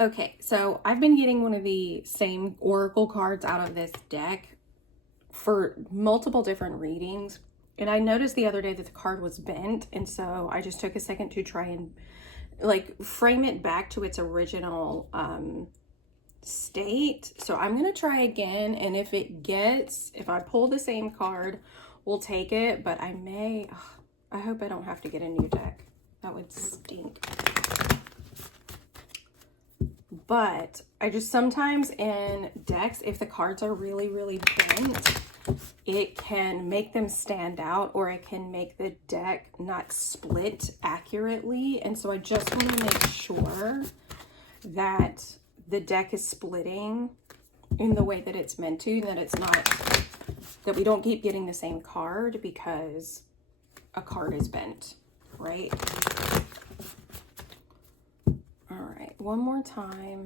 Okay, so I've been getting one of the same oracle cards out of this deck for multiple different readings. And I noticed the other day that the card was bent. And so I just took a second to try and like frame it back to its original state. So I'm going to try again. And if I pull the same card, we'll take it. But I hope I don't have to get a new deck. That would stink. But I just sometimes in decks, if the cards are really, really bent, it can make them stand out, or it can make the deck not split accurately. And so I just want to make sure that the deck is splitting in the way that it's meant to, that it's not, that we don't keep getting the same card because a card is bent, right? All right, one more time.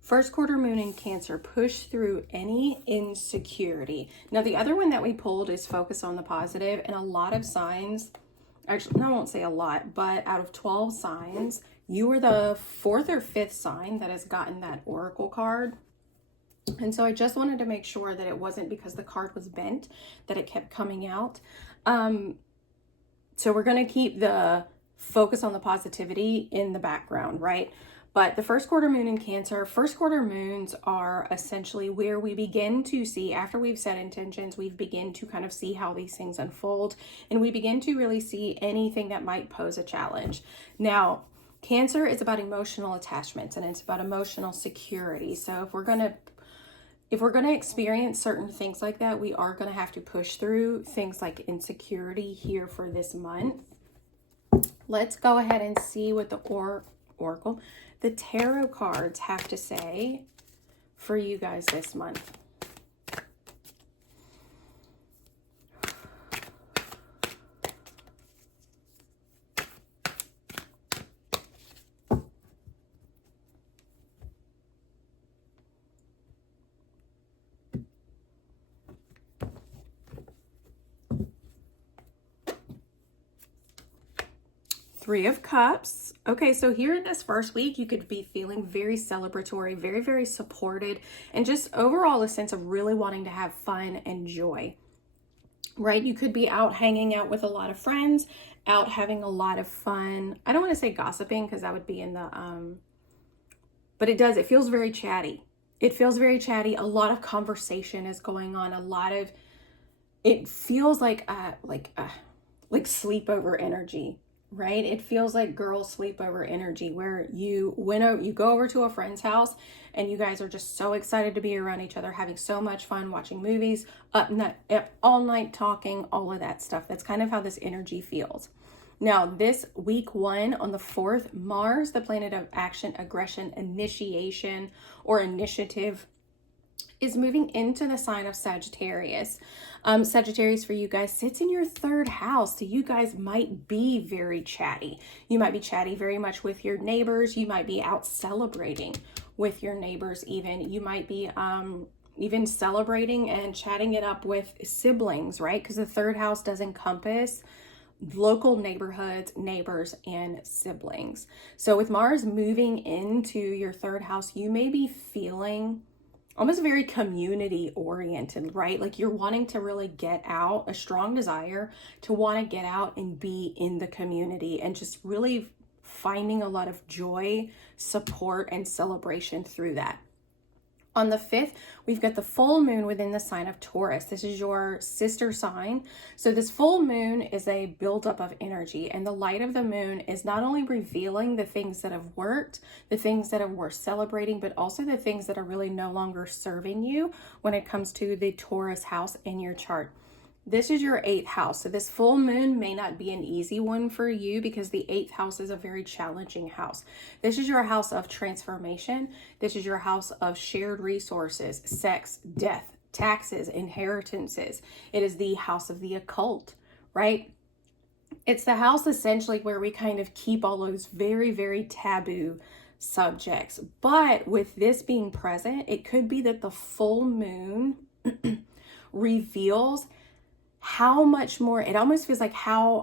First quarter moon in Cancer, push through any insecurity. Now, the other one that we pulled is focus on the positive, and a lot of signs, actually, no, I won't say a lot, but out of 12 signs, you were the 4th or 5th sign that has gotten that oracle card. And so I just wanted to make sure that it wasn't because the card was bent that it kept coming out. So we're going to keep the focus on the positivity in the background, right? But the first quarter moon in Cancer, first quarter moons are essentially where we begin to see, after we've set intentions, we begin to kind of see how these things unfold, and we begin to really see anything that might pose a challenge. Now, Cancer is about emotional attachments, and it's about emotional security. So if we're going to experience certain things like that, we are going to have to push through things like insecurity here for this month. Let's go ahead and see what the oracle, the tarot cards have to say for you guys this month. Three of Cups. Okay, so here in this first week, you could be feeling very celebratory, very, very supported, and just overall a sense of really wanting to have fun and joy, right? You could be out hanging out with a lot of friends, out having a lot of fun. I don't want to say gossiping because that would be in the, but it feels very chatty. It feels very chatty. A lot of conversation is going on. It feels like sleepover energy. Right? It feels like girl sleepover energy where you go over to a friend's house and you guys are just so excited to be around each other, having so much fun, watching movies, up all night talking, all of that stuff. That's kind of how this energy feels. Now, this week 1 on the 4th, Mars, the planet of action, aggression, initiation, or initiative, is moving into the sign of Sagittarius. Sagittarius for you guys sits in your 3rd house. So you guys might be very chatty. You might be chatty very much with your neighbors. You might be out celebrating with your neighbors even. You might be even celebrating and chatting it up with siblings, right? Because the 3rd house does encompass local neighborhoods, neighbors, and siblings. So with Mars moving into your 3rd house, you may be feeling almost very community oriented, right? Like you're wanting to really get out, a strong desire to want to get out and be in the community and just really finding a lot of joy, support, and celebration through that. On the 5th, we've got the full moon within the sign of Taurus. This is your sister sign. So this full moon is a buildup of energy, and the light of the moon is not only revealing the things that have worked, the things that are worth celebrating, but also the things that are really no longer serving you when it comes to the Taurus house in your chart. This is your 8th house. So this full moon may not be an easy one for you because the 8th house is a very challenging house. This is your house of transformation. This is your house of shared resources, sex, death, taxes, inheritances. It is the house of the occult, right? It's the house essentially where we kind of keep all those very, very taboo subjects. But with this being present, it could be that the full moon reveals how much more, it almost feels like how,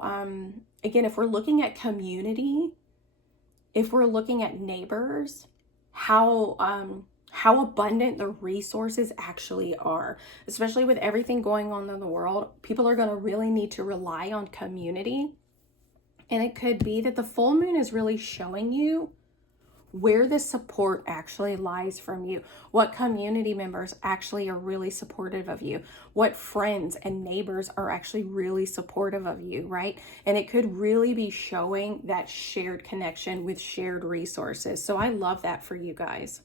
again, if we're looking at community, if we're looking at neighbors, how abundant the resources actually are, especially with everything going on in the world. People are going to really need to rely on community. And it could be that the full moon is really showing you where the support actually lies from you, what community members actually are really supportive of you, what friends and neighbors are actually really supportive of you, right? And it could really be showing that shared connection with shared resources. So I love that for you guys.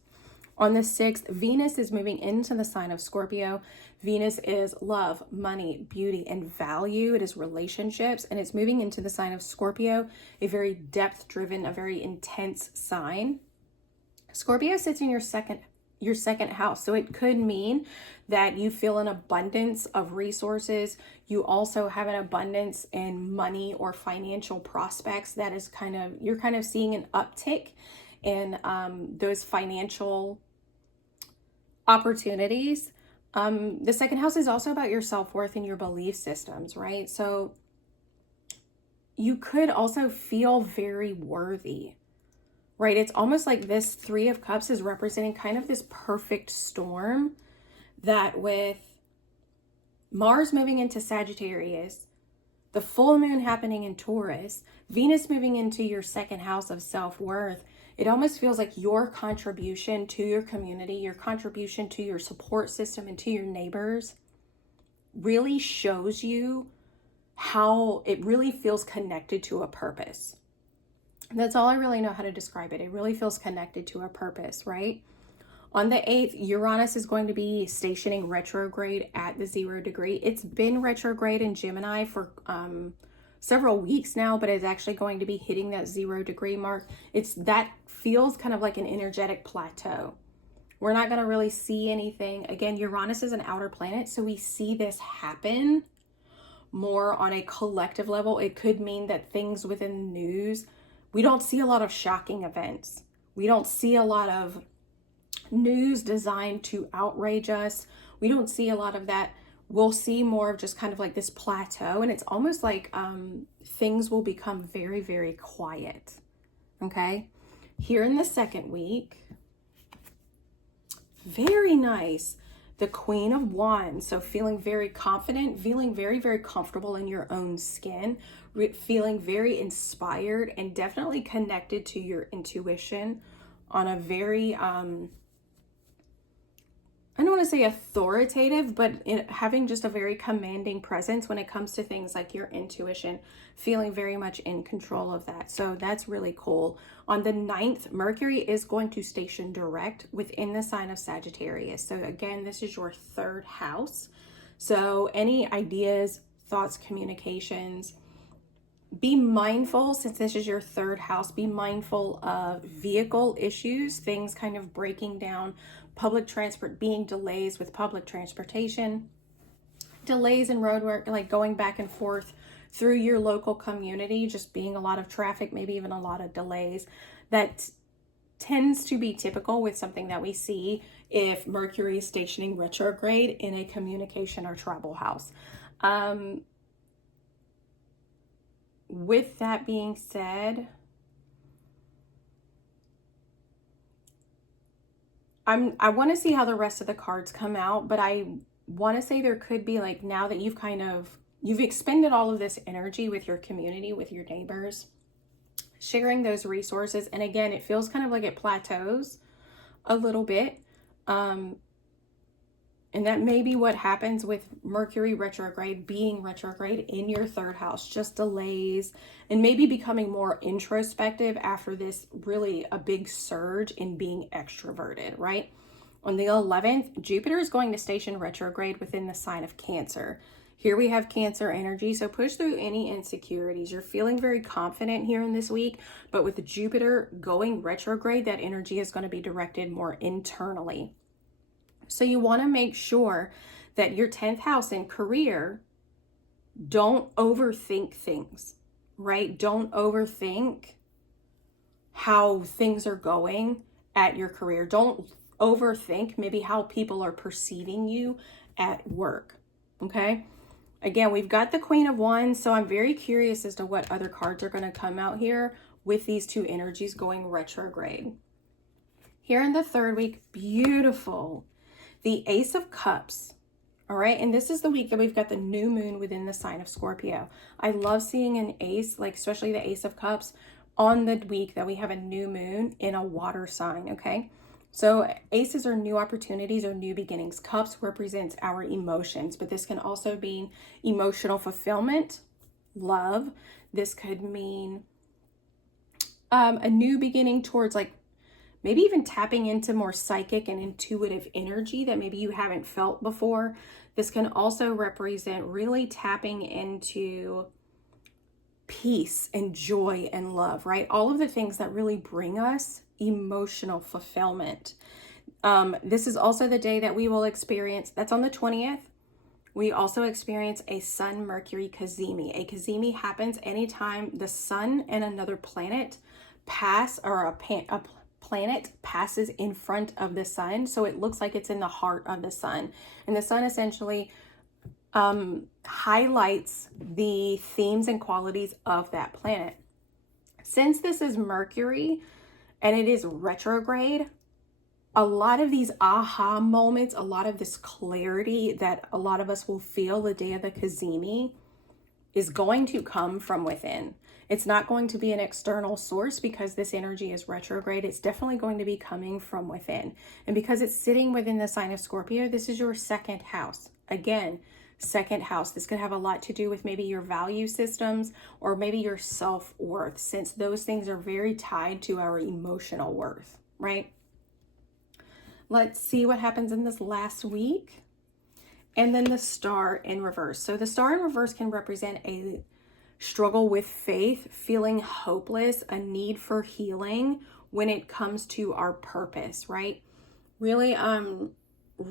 On the 6th, Venus is moving into the sign of Scorpio. Venus is love, money, beauty, and value. It is relationships, and it's moving into the sign of Scorpio, a very depth-driven, a very intense sign. Scorpio sits in your second house, so it could mean that you feel an abundance of resources. You also have an abundance in money or financial prospects. That is you're kind of seeing an uptick in those financial opportunities. The second house is also about your self-worth and your belief systems, right? So you could also feel very worthy, right? It's almost like this 3 of Cups is representing kind of this perfect storm that with Mars moving into Sagittarius, the full moon happening in Taurus, Venus moving into your second house of self-worth, it almost feels like your contribution to your community, your contribution to your support system and to your neighbors really shows you how it really feels connected to a purpose. That's all I really know how to describe it. It really feels connected to a purpose, right? On the 8th, Uranus is going to be stationing retrograde at the 0 degree. It's been retrograde in Gemini for several weeks now, but it's actually going to be hitting that 0 degree mark. That feels kind of like an energetic plateau. We're not going to really see anything. Again, Uranus is an outer planet, so we see this happen more on a collective level. It could mean that things within the news, we don't see a lot of shocking events. We don't see a lot of news designed to outrage us. We don't see a lot of that. We'll see more of just kind of like this plateau, and it's almost like things will become very, very quiet. Okay, here in the second week, very nice. The Queen of Wands, so feeling very confident, feeling very, very comfortable in your own skin, feeling very inspired and definitely connected to your intuition on a very, I don't want to say authoritative, but having just a very commanding presence when it comes to things like your intuition, feeling very much in control of that. So that's really cool. On the 9th, Mercury is going to station direct within the sign of Sagittarius. So again, this is your 3rd house. So any ideas, thoughts, communications, be mindful, since this is your 3rd house, be mindful of vehicle issues, things kind of breaking down, public transport, being delays with public transportation, delays in road work, like going back and forth through your local community, just being a lot of traffic, maybe even a lot of delays. That tends to be typical with something that we see if Mercury is stationing retrograde in a communication or travel house. With that being said, I want to see how the rest of the cards come out, but I want to say there could be, like, now that you've expended all of this energy with your community, with your neighbors, sharing those resources. And again, it feels kind of like it plateaus a little bit. And that may be what happens with Mercury retrograde being retrograde in your 3rd house, just delays and maybe becoming more introspective after this really a big surge in being extroverted, right? On the 11th, Jupiter is going to station retrograde within the sign of Cancer. Here we have Cancer energy, so push through any insecurities. You're feeling very confident here in this week, but with Jupiter going retrograde, that energy is going to be directed more internally. So you want to make sure that your 10th house in career, don't overthink things, right? Don't overthink how things are going at your career. Don't overthink maybe how people are perceiving you at work, okay? Again, we've got the Queen of Wands, so I'm very curious as to what other cards are going to come out here with these two energies going retrograde. Here in the third week, beautiful. The Ace of Cups, all right? And this is the week that we've got the new moon within the sign of Scorpio. I love seeing an ace, like especially the Ace of Cups, on the week that we have a new moon in a water sign, okay? So aces are new opportunities or new beginnings. Cups represents our emotions, but this can also be emotional fulfillment, love. This could mean a new beginning towards like maybe even tapping into more psychic and intuitive energy that maybe you haven't felt before. This can also represent really tapping into peace and joy and love, right? All of the things that really bring us emotional fulfillment. This is also the day that we will experience, that's on the 20th. We also experience a Sun Mercury cazimi. A cazimi happens anytime the sun and another planet pass, or a planet passes in front of the sun. So it looks like it's in the heart of the sun. And the sun essentially highlights the themes and qualities of that planet. Since this is Mercury and it is retrograde, a lot of these aha moments, a lot of this clarity that a lot of us will feel the day of the cazimi is going to come from within. It's not going to be an external source because this energy is retrograde. It's definitely going to be coming from within. And because it's sitting within the sign of Scorpio, this is your second house. Again, second house. This could have a lot to do with maybe your value systems or maybe your self-worth, since those things are very tied to our emotional worth, right? Let's see what happens in this last week. And then the star in reverse. So the star in reverse can represent a struggle with faith, feeling hopeless, a need for healing when it comes to our purpose, right? Really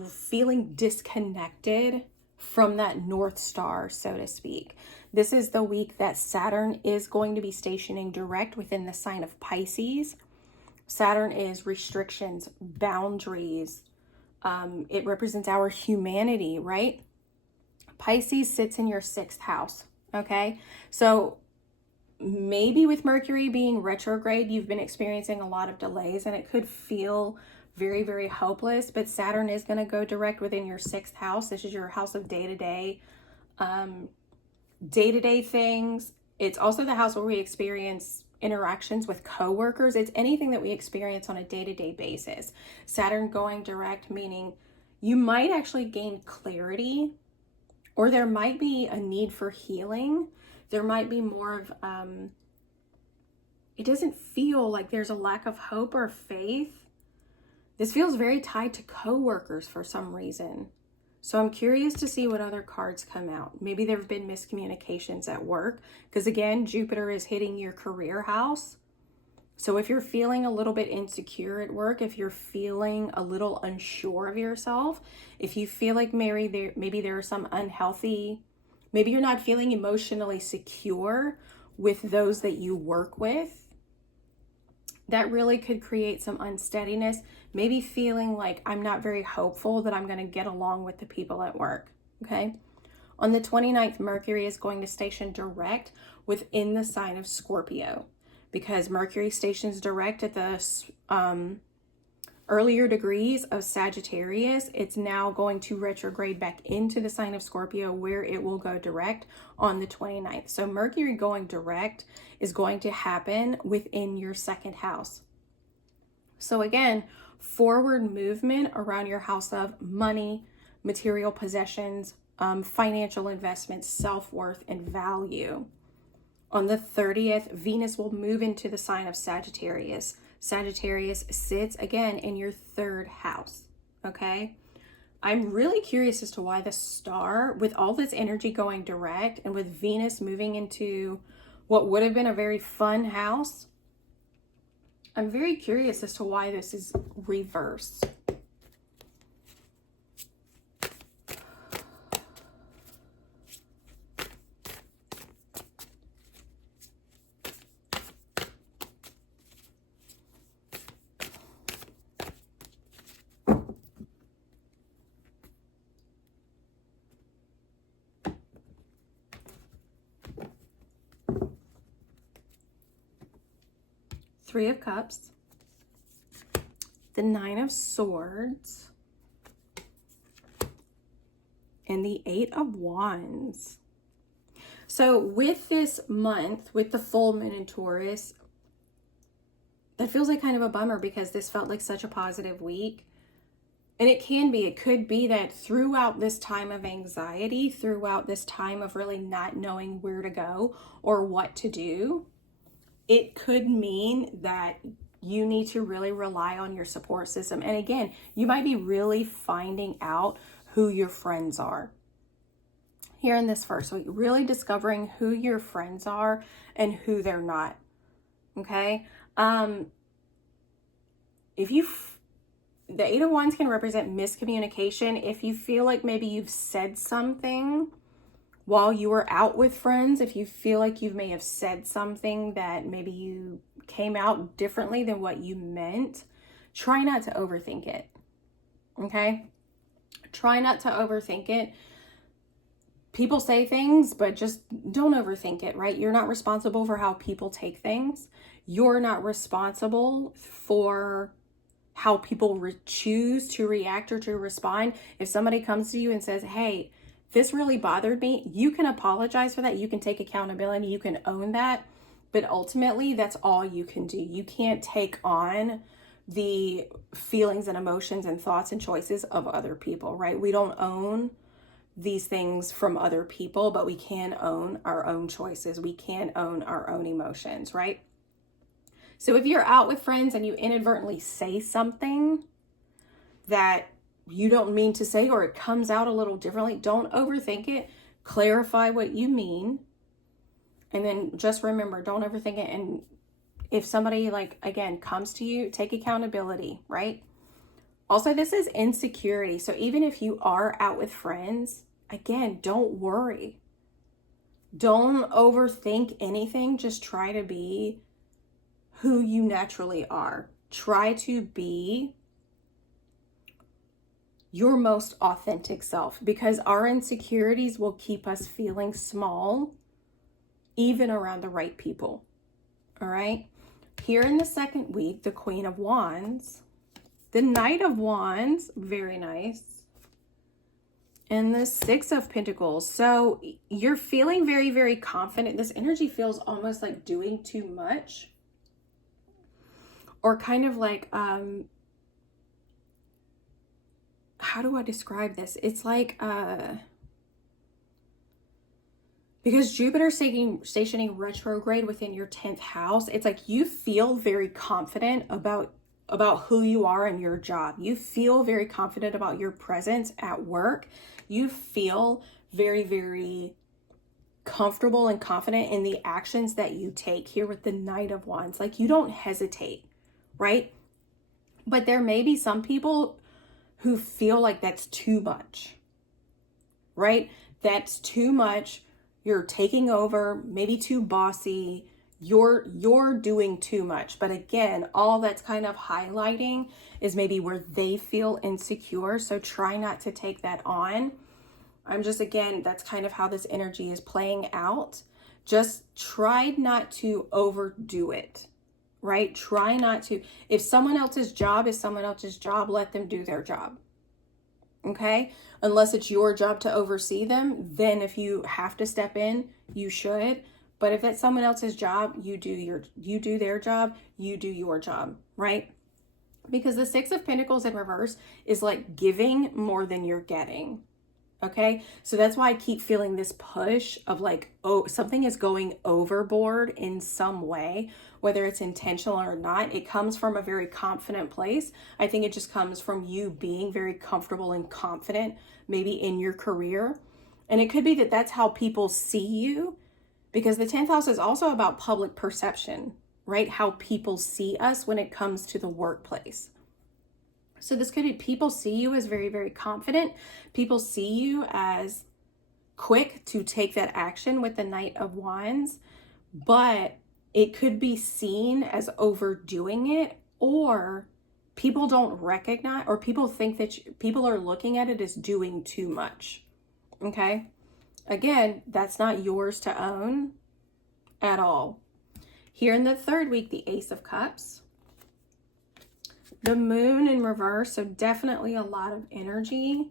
feeling disconnected from that North Star, so to speak. This is the week that Saturn is going to be stationing direct within the sign of Pisces. Saturn is restrictions, boundaries. It represents our humanity, right? Pisces sits in your 6th house, okay? So maybe with Mercury being retrograde, you've been experiencing a lot of delays and it could feel very, very hopeless, but Saturn is going to go direct within your 6th house. This is your house of day-to-day things. It's also the house where we experience interactions with coworkers. It's anything that we experience on a day-to-day basis. Saturn going direct, meaning you might actually gain clarity, or there might be a need for healing. There might be more of, it doesn't feel like there's a lack of hope or faith. This feels very tied to coworkers for some reason. So I'm curious to see what other cards come out. Maybe there have been miscommunications at work, because again, Jupiter is hitting your career house. So if you're feeling a little bit insecure at work, if you're feeling a little unsure of yourself, if you feel like maybe there are some unhealthy, maybe you're not feeling emotionally secure with those that you work with, that really could create some unsteadiness, maybe feeling like I'm not very hopeful that I'm going to get along with the people at work, okay? On the 29th, Mercury is going to station direct within the sign of Scorpio, because Mercury stations direct at the earlier degrees of Sagittarius. It's now going to retrograde back into the sign of Scorpio, where it will go direct on the 29th. So Mercury going direct is going to happen within your 2nd house. So again, forward movement around your house of money, material possessions, financial investments, self-worth, and value. On the 30th, Venus will move into the sign of Sagittarius. Sagittarius sits again in your 3rd house, okay? I'm really curious as to why the star, with all this energy going direct and with Venus moving into what would have been a very fun house, I'm very curious as to why this is reversed. Three of Cups, the Nine of Swords, and the Eight of Wands. So with this month, with the full moon in Taurus, that feels like kind of a bummer because this felt like such a positive week. And it could be that throughout this time of anxiety, throughout this time of really not knowing where to go or what to do, it could mean that you need to really rely on your support system. And again, you might be really finding out who your friends are here in this first week, really discovering who your friends are and who they're not. Okay. The Eight of Wands can represent miscommunication. If you feel like maybe you've said something while you were out with friends, if you feel like you may have said something that maybe you came out differently than what you meant, try not to overthink it. Okay? Try not to overthink it. People say things, but just don't overthink it, right? You're not responsible for how people take things. You're not responsible for how people choose to react or to respond. If somebody comes to you and says, hey, this really bothered me, you can apologize for that. You can take accountability. You can own that. But ultimately, that's all you can do. You can't take on the feelings and emotions and thoughts and choices of other people, right? We don't own these things from other people, but we can own our own choices. We can own our own emotions, right? So if you're out with friends and you inadvertently say something that you don't mean to say, or it comes out a little differently, don't overthink it. Clarify what you mean. And then just remember, don't overthink it. And if somebody, like, again, comes to you, take accountability, right? Also, this is insecurity. So even if you are out with friends, again, don't worry. Don't overthink anything. Just try to be who you naturally are. Try to be your most authentic self, because our insecurities will keep us feeling small, even around the right people. All right. Here in the second week, the Queen of Wands, the Knight of Wands, very nice. And the Six of Pentacles. So you're feeling very, very confident. This energy feels almost like doing too much. Or kind of like, how do I describe this? It's like, because Jupiter's stationing retrograde within your 10th house, it's like you feel very confident about who you are in your job. You feel very confident about your presence at work. You feel very, very comfortable and confident in the actions that you take here with the Knight of Wands. Like, you don't hesitate, right? But there may be some people who feel like that's too much, right? That's too much. You're taking over, maybe too bossy. You're doing too much. But again, all that's kind of highlighting is maybe where they feel insecure. So try not to take that on. Again, that's kind of how this energy is playing out. Just try not to overdo it, right? Try not to. If someone else's job is someone else's job, let them do their job. Okay? Unless it's your job to oversee them, then if you have to step in, you should. But if it's someone else's job, you do their job, you do your job, right? Because the Six of Pentacles in reverse is like giving more than you're getting. Okay? So that's why I keep feeling this push of like, oh, something is going overboard in some way, whether it's intentional or not. It comes from a very confident place. I think it just comes from you being very comfortable and confident, maybe in your career. And it could be that that's how people see you, because the 10th house is also about public perception, right? How people see us when it comes to the workplace. So this could be people see you as very, very confident. People see you as quick to take that action with the Knight of Wands, but it could be seen as overdoing it, or people don't recognize, or people think that people are looking at it as doing too much. Okay? Again, that's not yours to own at all. Here in the third week, the Ace of Cups. The Moon in reverse, so definitely a lot of energy.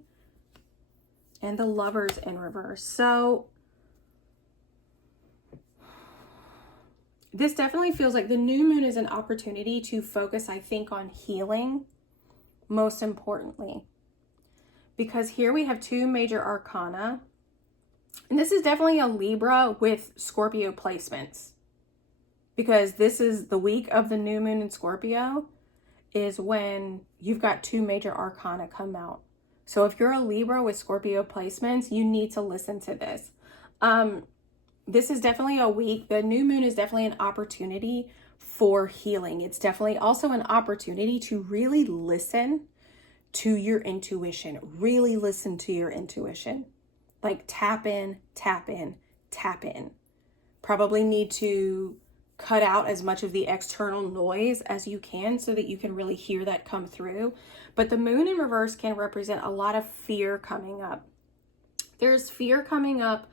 And the Lovers in reverse. So this definitely feels like the new moon is an opportunity to focus, I think, on healing, most importantly. Because here we have two major arcana. And this is definitely a Libra with Scorpio placements. Because this is the week of the new moon in Scorpio is when you've got two major arcana come out. So if you're a Libra with Scorpio placements, you need to listen to this. This is definitely a week. The new moon is definitely an opportunity for healing. It's definitely also an opportunity to really listen to your intuition. Really listen to your intuition. Like tap in, tap in, tap in. Probably need to cut out as much of the external noise as you can so that you can really hear that come through. But the moon in reverse can represent a lot of fear coming up. There's fear coming up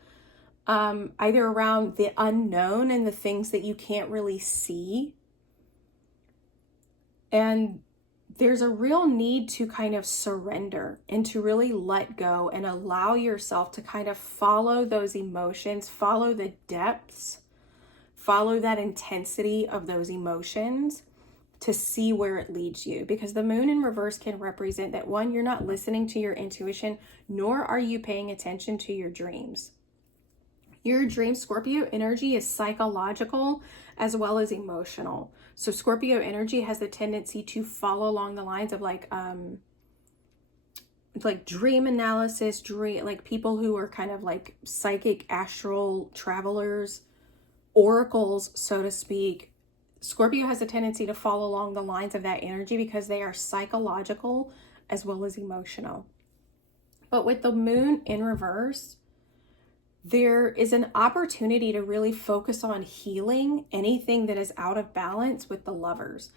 either around the unknown and the things that you can't really see. And there's a real need to kind of surrender and to really let go and allow yourself to kind of follow those emotions, follow the depths, follow that intensity of those emotions to see where it leads you. Because the moon in reverse can represent that, one, you're not listening to your intuition, nor are you paying attention to your dreams. Your dream Scorpio energy is psychological as well as emotional. So Scorpio energy has the tendency to follow along the lines of like dream analysis, like people who are kind of like psychic astral travelers, oracles, so to speak. Scorpio has a tendency to follow along the lines of that energy because they are psychological as well as emotional. But with the moon in reverse, there is an opportunity to really focus on healing anything that is out of balance with the Lovers.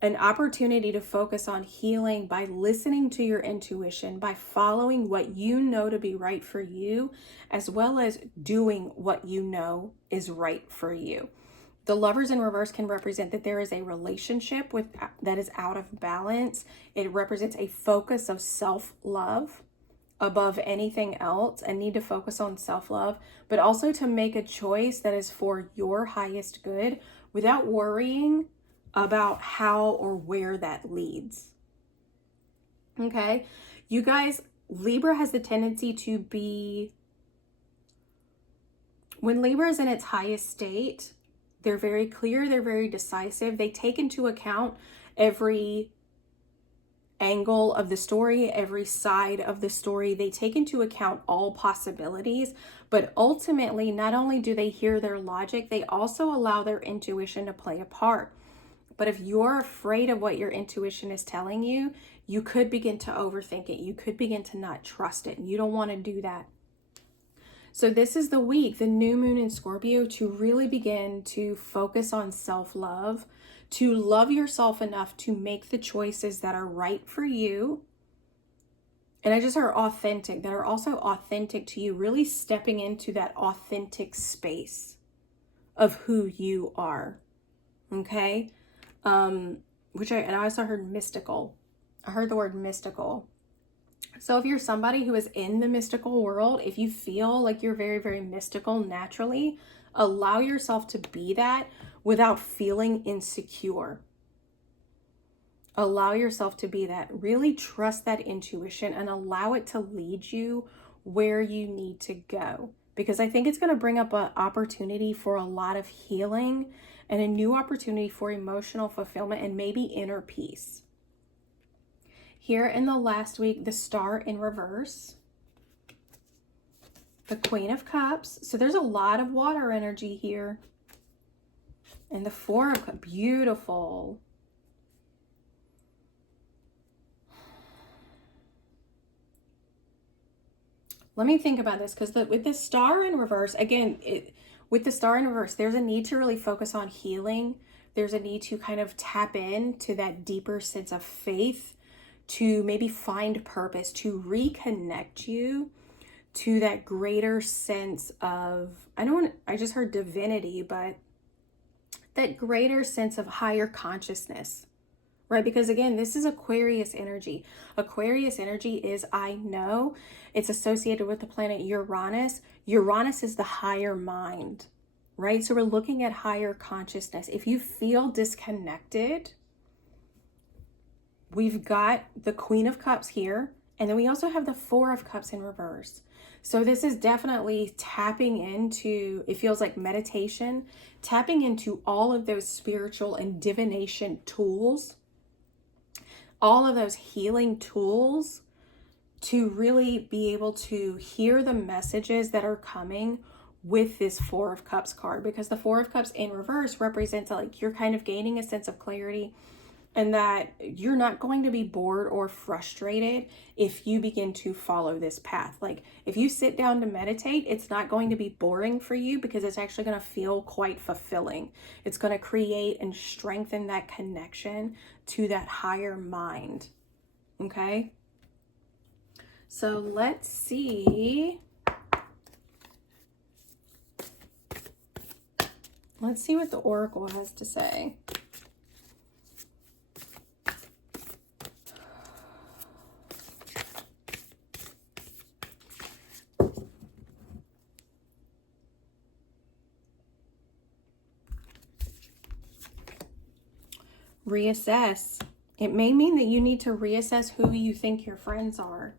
An opportunity to focus on healing by listening to your intuition, by following what you know to be right for you, as well as doing what you know is right for you. The Lovers in reverse can represent that there is a relationship that is out of balance. It represents a focus of self-love above anything else and need to focus on self-love, but also to make a choice that is for your highest good without worrying about how or where that leads. Okay, you guys, Libra has the tendency to be, when Libra is in its highest state, they're very clear, they're very decisive, they take into account every angle of the story, every side of the story. They take into account all possibilities, but ultimately, not only do they hear their logic, they also allow their intuition to play a part. But if you're afraid of what your intuition is telling you, you could begin to overthink it. You could begin to not trust it. And you don't want to do that. So this is the week, the new moon in Scorpio, to really begin to focus on self-love, to love yourself enough to make the choices that are right for you. And I just are authentic, that are also authentic to you, really stepping into that authentic space of who you are. Okay? And I also heard mystical. I heard the word mystical. So if you're somebody who is in the mystical world, if you feel like you're very, very mystical naturally, allow yourself to be that without feeling insecure. Allow yourself to be that. Really trust that intuition and allow it to lead you where you need to go. Because I think it's going to bring up an opportunity for a lot of healing and a new opportunity for emotional fulfillment and maybe inner peace. Here in the last week, the Star in reverse, the Queen of Cups. So there's a lot of water energy here. And the Four of Cups, beautiful. Let me think about this, because with the Star in reverse, again, with the Star in reverse, there's a need to really focus on healing. There's a need to kind of tap into that deeper sense of faith, to maybe find purpose, to reconnect you to that greater sense of, I just heard divinity, but that greater sense of higher consciousness, right? Because again, this is Aquarius energy. Aquarius energy is I know. It's associated with the planet Uranus. Uranus is the higher mind, right? So we're looking at higher consciousness. If you feel disconnected, we've got the Queen of Cups here, and then we also have the Four of Cups in reverse. So this is definitely tapping into, it feels like meditation, tapping into all of those spiritual and divination tools, all of those healing tools to really be able to hear the messages that are coming with this Four of Cups card, because the Four of Cups in reverse represents like you're kind of gaining a sense of clarity, and that you're not going to be bored or frustrated if you begin to follow this path. Like if you sit down to meditate, it's not going to be boring for you because it's actually going to feel quite fulfilling. It's going to create and strengthen that connection to that higher mind. Okay? So let's see. Let's see what the Oracle has to say. Reassess. It may mean that you need to reassess who you think your friends are.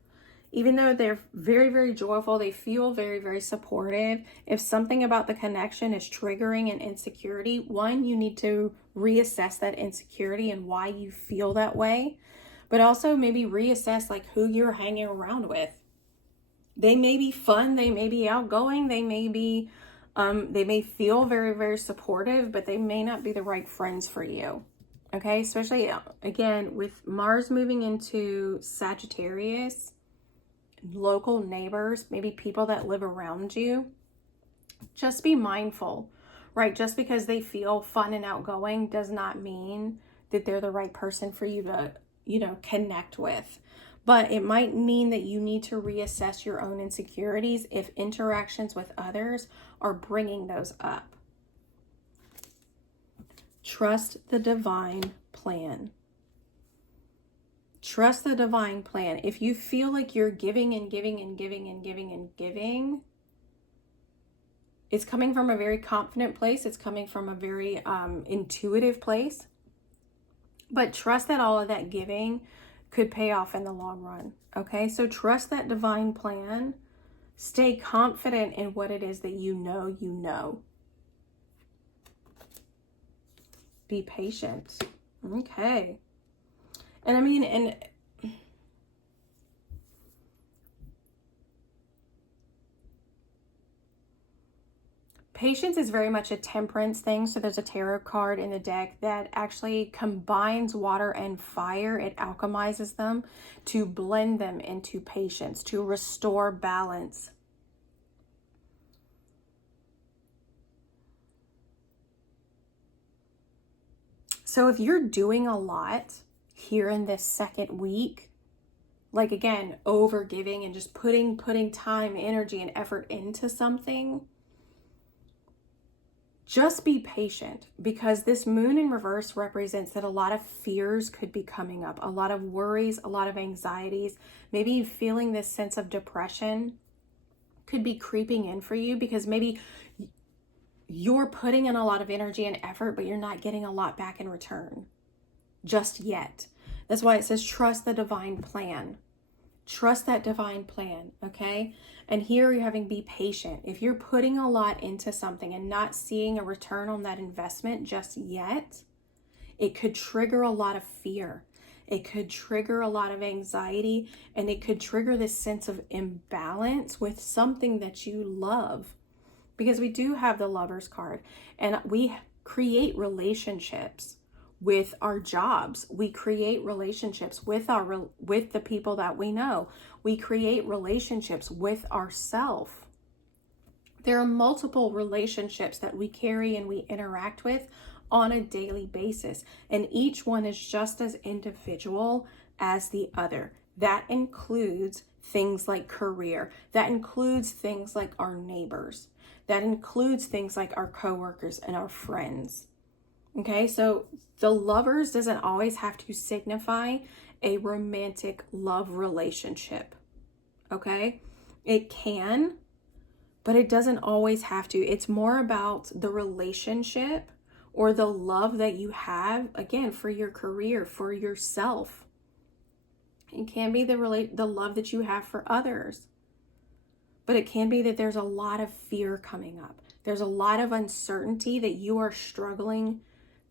Even though they're very, very joyful, they feel very, very supportive. If something about the connection is triggering an insecurity, one, you need to reassess that insecurity and why you feel that way. But also maybe reassess like who you're hanging around with. They may be fun, they may be outgoing, they may feel very, very supportive, but they may not be the right friends for you. Okay, especially again with Mars moving into Sagittarius, local neighbors, maybe people that live around you. Just be mindful, right? Just because they feel fun and outgoing does not mean that they're the right person for you to, connect with. But it might mean that you need to reassess your own insecurities if interactions with others are bringing those up. Trust the divine plan. Trust the divine plan. If you feel like you're giving and giving and giving and giving and giving, it's coming from a very confident place. It's coming from a very intuitive place. But trust that all of that giving could pay off in the long run. Okay, so trust that divine plan. Stay confident in what it is that you know. Be patient. Okay. And patience is very much a temperance thing. So there's a tarot card in the deck that actually combines water and fire. It alchemizes them to blend them into patience, to restore balance. So if you're doing a lot here in this second week, like again, over giving and just putting time, energy, and effort into something, just be patient, because this moon in reverse represents that a lot of fears could be coming up, a lot of worries, a lot of anxieties, maybe feeling this sense of depression could be creeping in for you, because maybe you're putting in a lot of energy and effort, but you're not getting a lot back in return just yet. That's why it says trust the divine plan. Trust that divine plan, okay? And here you're having be patient. If you're putting a lot into something and not seeing a return on that investment just yet, it could trigger a lot of fear. It could trigger a lot of anxiety, and it could trigger this sense of imbalance with something that you love. Because we do have the Lovers card, and we create relationships with our jobs. We create relationships with the people that we know. We create relationships with ourselves. There are multiple relationships that we carry and we interact with on a daily basis, and each one is just as individual as the other. That includes things like career. That includes things like our neighbors. That includes things like our coworkers and our friends. Okay, so the Lovers doesn't always have to signify a romantic love relationship. Okay, it can, but it doesn't always have to. It's more about the relationship or the love that you have, again, for your career, for yourself. It can be the love that you have for others. But it can be that there's a lot of fear coming up. There's a lot of uncertainty that you are struggling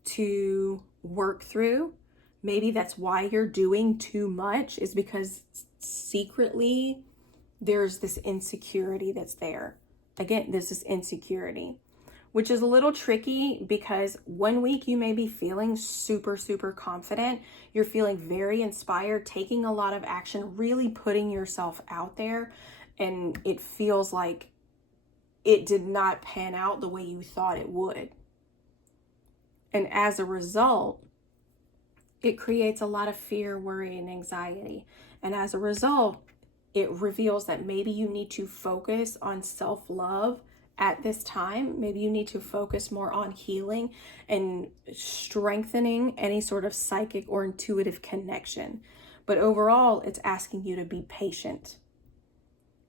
to work through. Maybe that's why you're doing too much, is because secretly there's this insecurity that's there. Again, there's this insecurity, which is a little tricky because 1 week you may be feeling super, super confident. You're feeling very inspired, taking a lot of action, really putting yourself out there. And it feels like it did not pan out the way you thought it would. And as a result, it creates a lot of fear, worry, and anxiety. And as a result, it reveals that maybe you need to focus on self-love at this time. Maybe you need to focus more on healing and strengthening any sort of psychic or intuitive connection. But overall, it's asking you to be patient,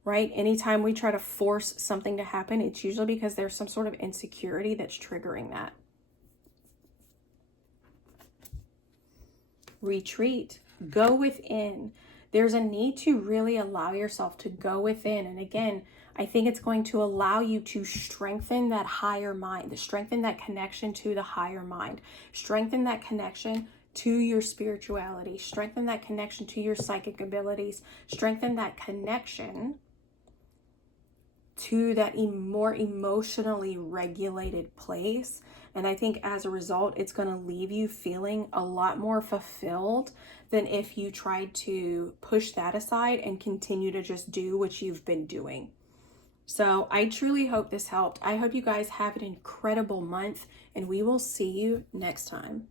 right? Anytime we try to force something to happen, it's usually because there's some sort of insecurity that's triggering that. Retreat. Go within. There's a need to really allow yourself to go within. And again, I think it's going to allow you to strengthen that higher mind, to strengthen that connection to the higher mind, strengthen that connection to your spirituality, strengthen that connection to your psychic abilities, strengthen that connection to that more emotionally regulated place. And I think as a result, it's going to leave you feeling a lot more fulfilled than if you tried to push that aside and continue to just do what you've been doing. So I truly hope this helped. I hope you guys have an incredible month, and we will see you next time.